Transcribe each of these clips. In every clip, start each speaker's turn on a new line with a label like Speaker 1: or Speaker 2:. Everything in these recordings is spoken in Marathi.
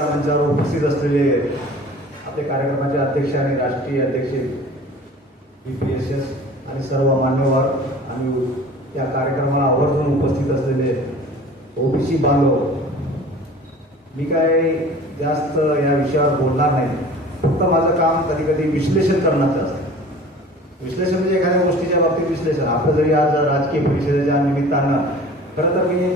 Speaker 1: आजच्या मंचावर उपस्थित असलेले आपले कार्यक्रमाचे अध्यक्ष आणि राष्ट्रीय अध्यक्ष बी पी एस एस आणि सर्व मान्यवर आणि या कार्यक्रमाला आवर्जून उपस्थित असलेले ओबीसी बांधव मी काय जास्त या विषयावर बोलणार नाही. फक्त माझं काम कधी कधी विश्लेषण करण्याचं असतं. विश्लेषण म्हणजे एखाद्या गोष्टीच्या बाबतीत विश्लेषण. आपलं जरी आज राजकीय परिषदेच्या निमित्तानं खरं तर मी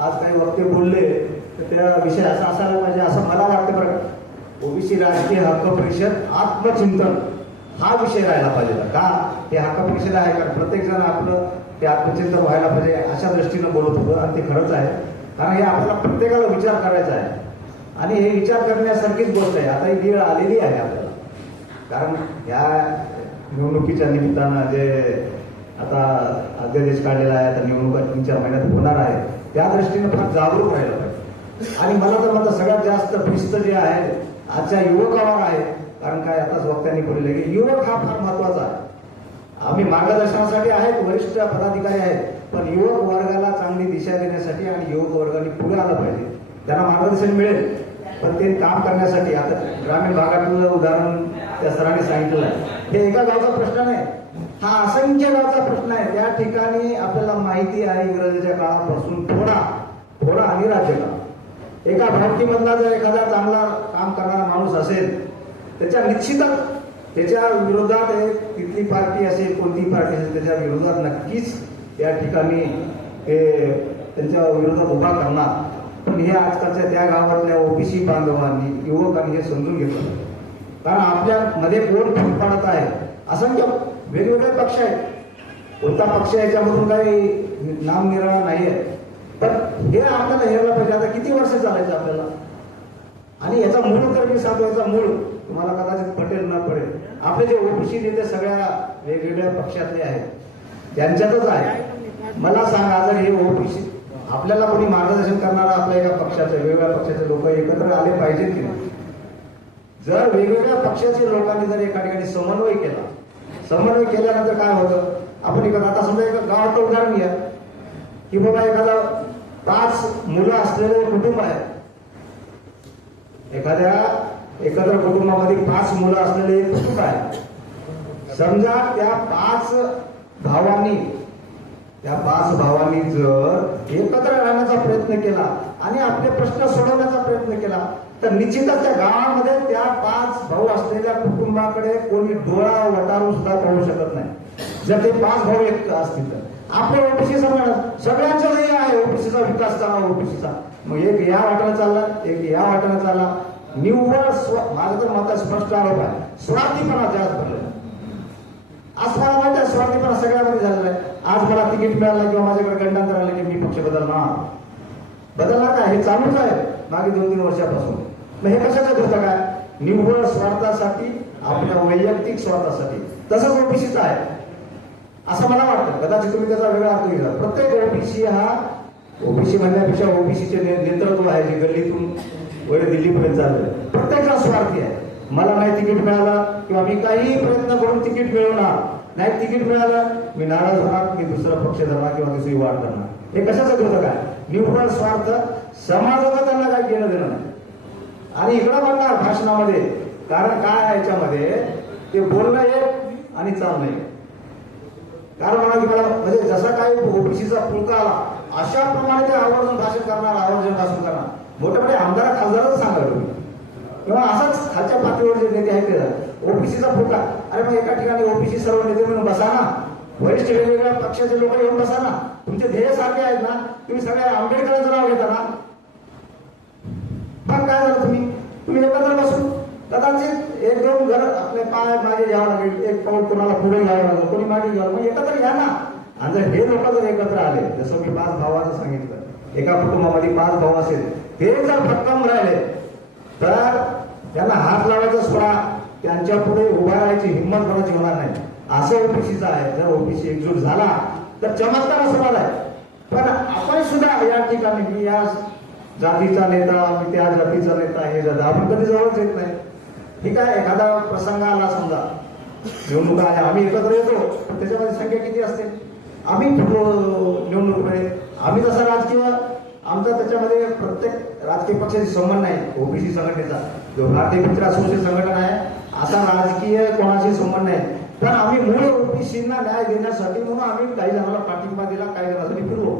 Speaker 1: आज काही वक्ते बोलले तर त्या विषय असा असायला पाहिजे म्हणजे असं मला वाटतं बरं ओबीसी राजकीय हक्क परिषद आत्मचिंतन हा विषय राहायला पाहिजे का? हे हक्क परिषद आहे कारण प्रत्येक जण आपलं ते आत्मचिंतन व्हायला पाहिजे अशा दृष्टीनं बोलत होतं आणि ते खरंच आहे. कारण हे आपल्याला प्रत्येकाला विचार करायचा आहे. आणि हे विचार करण्यासारखीच गोष्ट आहे. आता ही वेळ आलेली आहे आपल्याला. कारण या निवडणुकीच्या निमित्तानं जे आता अध्यादेश काढलेला आहे आता निवडणुका तीन चार महिन्यात होणार आहे त्या दृष्टीनं फार जागरूक राहिलं आणि मला तर माझं सगळ्यात जास्त भिस्त जे आहे आजच्या युवकावर आहे. कारण काय आताच वक्त्यांनी बोलले की युवक हा फार महत्त्वाचा आहे. आम्ही मार्गदर्शनासाठी आहेत वरिष्ठ पदाधिकारी आहेत पण युवक वर्गाला चांगली दिशा देण्यासाठी आणि युवक वर्गाने पुढे आलं पाहिजे. त्यांना मार्गदर्शन मिळेल पण ते काम करण्यासाठी आता ग्रामीण भागातलं उदाहरण त्या सरांनी सांगितलं. आहे हे एका गावचा प्रश्न नाही. हा असंख्य गावचा प्रश्न आहे. त्या ठिकाणी आपल्याला माहिती आहे इंग्रजीच्या काळापासून थोडा थोडा आणि राज्यकाळ एका भारतीमधला जर एखादा चांगला काम करणारा माणूस असेल त्याच्या निश्चितच त्याच्या विरोधात तिथली पार्टी असेल कोणती पार्टी असेल त्याच्या विरोधात नक्कीच या ठिकाणी हे त्यांच्या विरोधात उभा करणार. पण हे आजकालच्या त्या गावातल्या ओबीसी बांधवांनी युवकांनी हे समजून घेतलं. कारण आपल्यामध्ये कोण फूट पाडत आहे? असंख्य वेगवेगळे पक्ष आहेत. कोणता पक्ष याच्यामधून काही नाम निराळा नाही आहे तर हे आपल्याला हेरलं पाहिजे आता किती वर्ष चालायचं आपल्याला? आणि याचा मूळ तर मी सांगतो याचा मूळ तुम्हाला कदाचित पटेल न पडेल. आपले जे ओबीसी नेते सगळ्या वेगवेगळ्या पक्षातले आहेत त्यांच्यातच आहे. मला सांगा जर हे ओबीसी आपल्याला कोणी मार्गदर्शन करणारा आपल्या एका पक्षाचे वेगवेगळ्या पक्षाचे लोक एकत्र आले पाहिजेत की नाही? जर वेगवेगळ्या पक्षाच्या लोकांनी जर एका ठिकाणी समन्वय केला समन्वय केल्यानंतर काय होतं? आपण एखादा आता समजा एका गावाचं उदाहरण घ्या की बाबा एखादा पाच मुलं असलेलं कुटुंब आहे एखाद्या एकत्र कुटुंबामध्ये पाच मुलं असलेले एक कुटुंब आहे समजा त्या पाच भावांनी त्या पाच भावांनी जर एकत्र राहण्याचा प्रयत्न केला आणि आपले प्रश्न सोडवण्याचा प्रयत्न केला तर निश्चितच त्या गावामध्ये त्या पाच भाऊ असलेल्या कुटुंबाकडे कोणी डोळा वटारून सुद्धा पाहू शकत नाही. जर ते पाच भाऊ एक असतील तर. आपले ओबीसी समाज सगळ्यांचं ध्येय आहे ओबीसी विकास ओबीसीचा मग एक या वाटाला चालला एक या वाटाला चालला. निव्वळ स्व माझं तर मत स्पष्ट आरोप आहे स्वार्थीपणा जास्त भरलेला आज मला माहिती आहे स्वार्थीपणा सगळ्यामध्ये झालेला आहे. आज मला तिकीट मिळालं किंवा माझ्याकडे गंडांतर आलं की मी पक्ष बदलणार. बदलणार काय? हे चालूच आहे. मागे दोन तीन वर्षापासून. मग हे कशाचं होतं काय निव्वळ स्वार्थासाठी आपल्या वैयक्तिक स्वार्थासाठी. तसंच ओबीसीचा आहे. असं मला वाटतं. कदाचित तुम्ही त्याचा वेगळा अर्थ घेतला प्रत्येक ओबीसी हा ओबीसी म्हणण्यापेक्षा ओबीसीचे नेतृत्व आहे जे गल्लीतून वर दिल्लीपर्यंत चाललंय प्रत्येकाला स्वार्थी आहे. मला नाही तिकीट मिळालं किंवा मी काही प्रयत्न करून तिकीट मिळवणार. नाही तिकीट मिळालं मी नाराज होणार की दुसरा पक्ष धरणार किंवा दुसरी वाढ करणार हे कशाचं होतं काय निव्वळ स्वार्थ समाजाचं त्यांना काही घेणं देणं नाही. आणि इकडं म्हणणार भाषणामध्ये कारण काय आहे याच्यामध्ये ते बोलणं एक आणि चालणं एक. कारण मला म्हणजे जसा काही ओबीसीचा पुळका आला अशा प्रमाणे ते आवर्जून भाषण करणार आवर्जून भाषण करणार. मोठे मोठे आमदार खासदारच सांगा तुम्ही किंवा असाच खालच्या पातळीवर जे नेते आहेत ते. ओबीसीचा फुटका अरे मग एका ठिकाणी ओबीसी सर्व नेते म्हणून बसा ना. वरिष्ठ वेगवेगळ्या पक्षाचे लोक येऊन बसा ना. तुमचे ध्येय सारखे आहेत ना. तुम्ही सगळ्या आंबेडकरांचं नाव घेता ना. पण काय झालं तुम्ही? तुम्ही एकत्र बसून. कदाचित एक दोन घर पाय मागे घ्यावं लागेल एक पाऊल कोणाला पुढे घ्यावं लागेल कोणी मागे घ्यावं मग एकत्र घ्या ना. आणि जर हे लोक जर एकत्र आले जसं मी पाच भावाचं सांगितलं एका कुटुंबामध्ये पाच भाऊ असेल ते जर भक्कम राहिले तर त्यांना हात लावायचा सोडा त्यांच्या पुढे उभा राहायची हिंमत कोणाची होणार नाही. असं ओबीसीचं आहे जर ओबीसी एकजूट झाला तर चमत्कार असं आहे. पण आपण सुद्धा या ठिकाणी मी या जातीचा नेता मी त्या जातीचा नेता हे जाता आपण कधी जवळच येत नाही. ठीक आहे एखादा प्रसंग आला समजा निवडणूक आहे आम्ही एकत्र येतो पण त्याच्यामध्ये संख्या किती असते? आम्ही फिरलो निवडणुकीमध्ये आम्ही तसा राजकीय आमचा त्याच्यामध्ये प्रत्येक राजकीय पक्षाशी संबंध नाही. ओबीसी संघटनेचा जो भारतीय मित्र असोसिएशन संघटना आहे असा राजकीय कोणाशी संबंध नाही. पण आम्ही मूळ ओबीसींना न्याय देण्यासाठी म्हणून आम्ही काही जणांना पाठिंबा दिला काही जणांसाठी फिरलो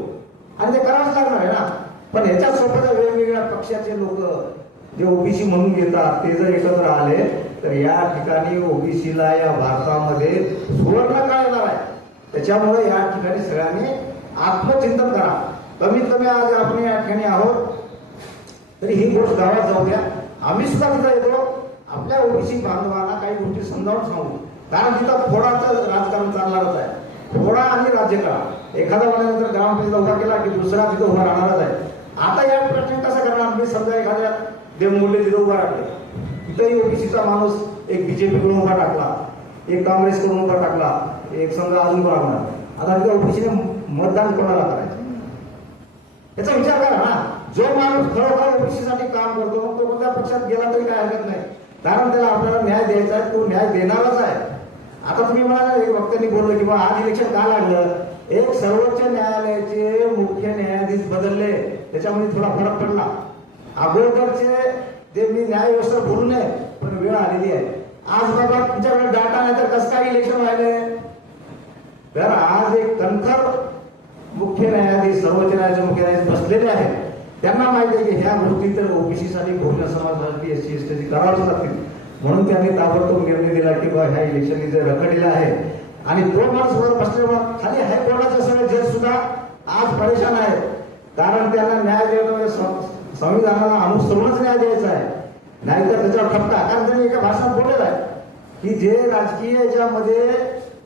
Speaker 1: आणि ते करावंच लागणार आहे ना. पण याच्यासोबत वेगवेगळ्या पक्षाचे लोक जे ओबीसी म्हणून घेतात ते जर एकत्र आले तर या ठिकाणी ओबीसीला या भारतामध्ये सुवर्ण काळ येणार आहे? त्याच्यामुळे या ठिकाणी सगळ्यांनी आत्मचिंतन करा. कमीत कमी आज आपण या ठिकाणी आहोत तरी ही गोष्ट गावात जाऊ द्या आम्ही सुद्धा तिथं येतो. आपल्या ओबीसी बांधवांना काही गोष्टी समजावून सांगू. कारण तिथं फोडाचं राजकारण चालणारच आहे. फोडा आणि राज्यकाळ एखादा म्हणाल्यानंतर ग्रामपंचायत उभा केला की दुसरा तिथं उभा राहणारच आहे. आता या प्रश्न कसा करणार? मी समजा एखाद्या देवमूल्य तिथं उभा राहते. तिथंही ओबीसीचा माणूस एक बीजेपी कडून उभा टाकला एक काँग्रेस कडून उभा टाकला एक समजा अजून राहणार. आता तिथं ओबीसीने मतदान कोणाला करायचं? याचा विचार करा ना. जो माणूस खरोखर ओबीसीसाठी काम करतो तो कोणत्या पक्षात गेला तरी काय हरकत नाही. कारण त्याला आपल्याला न्याय द्यायचा आहे तो न्याय देणारच आहे. आता तुम्ही म्हणाला एक वक्त्यांनी बोललो की बा आज इलेक्शन का लागलं? एक सर्वोच्च न्यायालयाचे मुख्य न्यायाधीश बदलले. त्याच्यामध्ये थोडा फरक पडला. अगोदरचे ते मी न्याय व्यवस्था बोलू नये पण वेळ आलेली आहे. आज बाबा तुमच्याकडे डाटा नाही तर कसं काय इलेक्शन व्हायले? तर आज एक कणखर मुख्य न्यायाधीश सर्वोच्च न्यायालयाचे मुख्य न्यायाधीश बसलेले आहेत. त्यांना माहिती आहे की ह्या गोष्टी तर ओबीसी साठी बहुजन समाजासाठी एस सी एस टी करावंच लागतील. म्हणून त्यांनी ताबडतोब निर्णय दिला की बा ह्या इलेक्शन जे रखडलेलं आहे. आणि तो माणूस वर बसल्यावर खाली हायकोर्टाचे सगळे जज सुद्धा आज परेशान आहेत. कारण त्यांना न्याय देणं संविधानाला अनुसरूनच न्याय द्यायचा आहे. नाहीतर त्याच्यावर ठपका. कारण त्यांनी एका भाषणात बोललेलं आहे की जे राजकीय याच्यामध्ये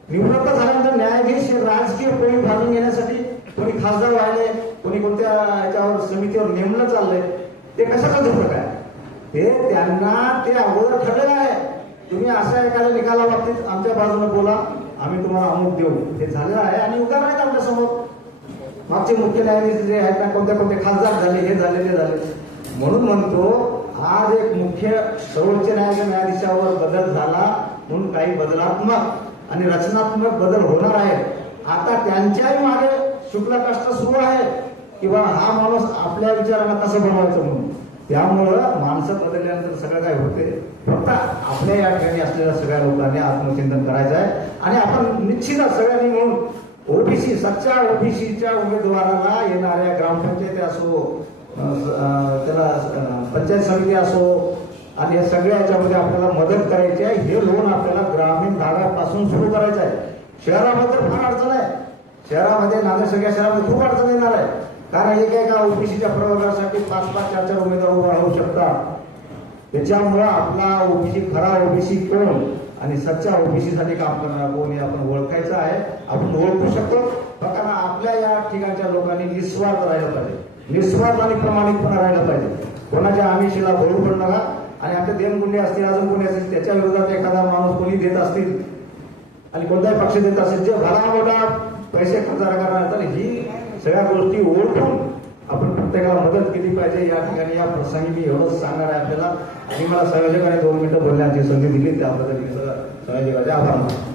Speaker 1: निवृत्त झाल्यानंतर न्यायाधीश राजकीय कोणी बाजून घेण्यासाठी कोणी खासदार व्हायले कोणी कोणत्या याच्यावर समितीवर नेमणं चाललंय ते कशाचा धोरण आहे? ते त्यांना ते अगोदर ठरलेलं आहे. तुम्ही अशा एखाद्या निकाला बाबतीत आमच्या बाजूने बोला आम्ही तुम्हाला अमुक देऊ. हे झालेलं आहे आणि उदाहरण आहेत आमच्यासमोर मागचे मुख्य न्यायाधीश जे आहेत ना कोणत्या कोणते खासदार झाले हे झाले ते झाले. म्हणून म्हणतो आज एक मुख्य सर्वोच्च न्यायालय न्यायाधीशावर बदल झाला म्हणून काही बदलात्मक आणि रचनात्मक बदल होणार आहे. आता त्यांच्याही मागे शुक्ल कष्ट सुरू आहे. किंवा हा माणूस आपल्या विचारांना कसं बनवायचं म्हणून. त्यामुळं माणसं बदलल्यानंतर सगळं काय होते? फक्त आपल्या या ठिकाणी असलेल्या सगळ्या लोकांनी आत्मचिंतन करायचं आहे. आणि आपण निश्चितच सगळ्यांनी मिळून ओबीसी सच्चा ओबीसीच्या उमेदवाराला येणाऱ्या ग्रामपंचायती असो त्याला पंचायत समिती असो आणि या सगळ्या याच्यामध्ये आपल्याला मदत करायची आहे हे लोन आपल्याला ग्रामीण भागापासून सुरू करायचं आहे. शहरामध्ये फार अडचण आहे. शहरामध्ये नागर सगळ्या शहरामध्ये खूप अडचण येणार आहे. कारण एक एका ओबीसीच्या प्रवर्गासाठी पाच पाच चार चार उमेदवार उभा राहू शकतात. त्याच्यामुळं आपला ओबीसी खरा ओबीसी कोण? आणि सच्चा ओबीसीसाठी काम करणारा कोण हे आपण ओळखायचं आहे आपण ओळखू शकतो. फक्त आपल्या या ठिकाणच्या लोकांनी निस्वार्थ राहिलं पाहिजे. निस्वार्थ आणि प्रामाणिकपणा राहिलं पाहिजे. कोणाच्या आमिषीला भरू पण नका. आणि आपले देनगुंडे असतील अजून कोणी असतील त्याच्या विरोधात एखादा माणूस कोणी देत असतील आणि कोणताही पक्ष देत असेल जे भला मोठा पैसे खर्च करणार तर ही सगळ्या गोष्टी ओळखून आपण प्रत्येकाला मदत केली पाहिजे या ठिकाणी या प्रसंगी मी एवढंच सांगणार आहे आपल्याला. आणि मला संयोजकाने दोन मिनिटं बोलण्याची संधी दिली त्याबद्दल मी सगळं संयोजकाचे आभार मानतो.